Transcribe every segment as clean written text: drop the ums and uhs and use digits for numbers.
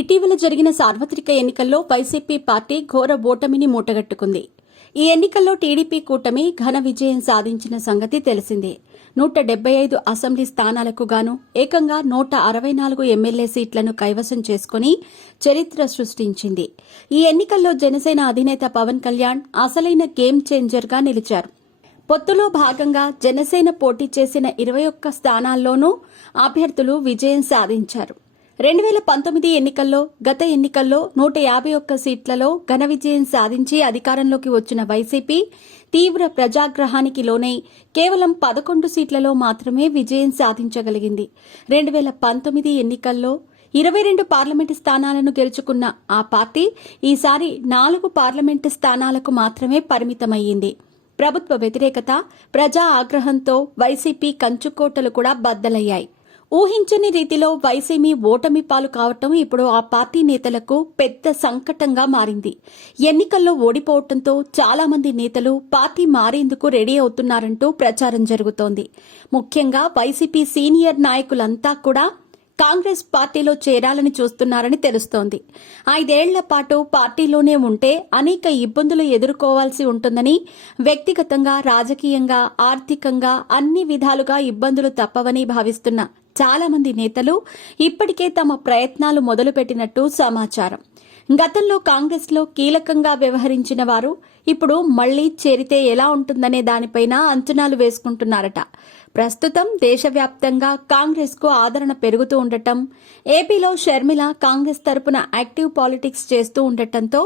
ఇటీవల జరిగిన సార్వత్రిక ఎన్నికల్లో వైసీపీ పార్టీ ఘోర ఓటమిని మూటగట్టుకుంది. ఈ ఎన్నికల్లో టీడీపీ కూటమి ఘన విజయం సాధించిన సంగతి తెలిసిందే. 175 అసెంబ్లీ స్థానాలకు గాను ఏకంగా 164 ఎమ్మెల్యే సీట్లను కైవసం చేసుకుని చరిత్ర సృష్టించింది. ఈ ఎన్నికల్లో జనసేన అధినేత పవన్ కళ్యాణ్ అసలైన గేమ్ చేంజర్గా నిలిచారు. పొత్తులో భాగంగా జనసేన పోటీ చేసిన 21 స్థానాల్లోనూ అభ్యర్థులు విజయం సాధించారు. 2019 ఎన్నికల్లో గత ఎన్నికల్లో 151 సీట్లలో ఘన విజయం సాధించి అధికారంలోకి వచ్చిన వైసీపీ తీవ్ర ప్రజాగ్రహానికి లోనై కేవలం 11 సీట్లలో మాత్రమే విజయం సాధించగలిగింది. 2019 ఎన్నికల్లో 22 పార్లమెంటు స్థానాలను గెలుచుకున్న ఆ పార్టీ ఈసారి 4 పార్లమెంటు స్థానాలకు మాత్రమే పరిమితమయ్యింది. ప్రభుత్వ వ్యతిరేకత, ప్రజా ఆగ్రహంతో వైసీపీ కంచుకోటలు కూడా బద్దలయ్యాయి. ఊహించని రీతిలో వైసీపీ ఓటమి పాలు కావటం ఇప్పుడు ఆ పార్టీ నేతలకు పెద్ద సంకటంగా మారింది. ఎన్నికల్లో ఓడిపోవడంతో చాలా మంది నేతలు పార్టీ మారేందుకు రెడీ అవుతున్నారంటూ ప్రచారం జరుగుతోంది. ముఖ్యంగా వైసీపీ సీనియర్ నాయకులంతా కూడా కాంగ్రెస్ పార్టీలో చేరాలని చూస్తున్నారని తెలుస్తోంది. 5 ఏళ్ల పాటు పార్టీలోనే ఉంటే అనేక ఇబ్బందులు ఎదుర్కోవాల్సి ఉంటుందని, వ్యక్తిగతంగా, రాజకీయంగా, ఆర్థికంగా అన్ని విధాలుగా ఇబ్బందులు తప్పవని భావిస్తున్న చాలా మంది నేతలు ఇప్పటికే తమ ప్రయత్నాలు మొదలుపెట్టినట్టు సమాచారం. గతంలో కాంగ్రెస్లో కీలకంగా వ్యవహరించిన వారు ఇప్పుడు మళ్లీ చేరితే ఎలా ఉంటుందనే దానిపైన అంచనాలు వేసుకుంటున్నారట. ప్రస్తుతం దేశవ్యాప్తంగా కాంగ్రెస్కు ఆదరణ పెరుగుతూ ఉండటం, ఏపీలో షర్మిల కాంగ్రెస్ తరపున యాక్టివ్ పాలిటిక్స్ చేస్తూ ఉండటంతో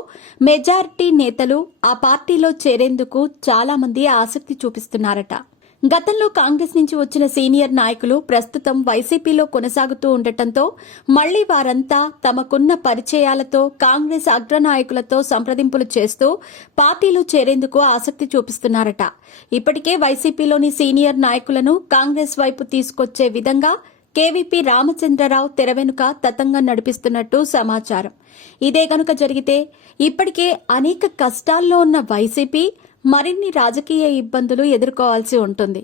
మెజారిటీ నేతలు ఆ పార్టీలో చేరేందుకు చాలా మంది ఆసక్తి చూపిస్తున్నారట. గతంలో కాంగ్రెస్ నుంచి వచ్చిన సీనియర్ నాయకులు ప్రస్తుతం వైసీపీలో కొనసాగుతూ ఉండటంతో మళ్లీ వారంతా తమకున్న పరిచయాలతో కాంగ్రెస్ అగ్రనాయకులతో సంప్రదింపులు చేస్తూ పార్టీలో చేరేందుకు ఆసక్తి చూపిస్తున్నారట. ఇప్పటికే వైసీపీలోని సీనియర్ నాయకులను కాంగ్రెస్ వైపు తీసుకొచ్చే విధంగా కేవీపీ రామచంద్రరావు తెరవెనుక తతంగం నడిపిస్తున్నట్టు సమాచారం. ఇదే గనుక జరిగితే ఇప్పటికే అనేక కష్టాల్లో ఉన్న వైసీపీ మరిన్ని రాజకీయ ఇబ్బందులు ఎదుర్కోవాల్సి ఉంటుంది.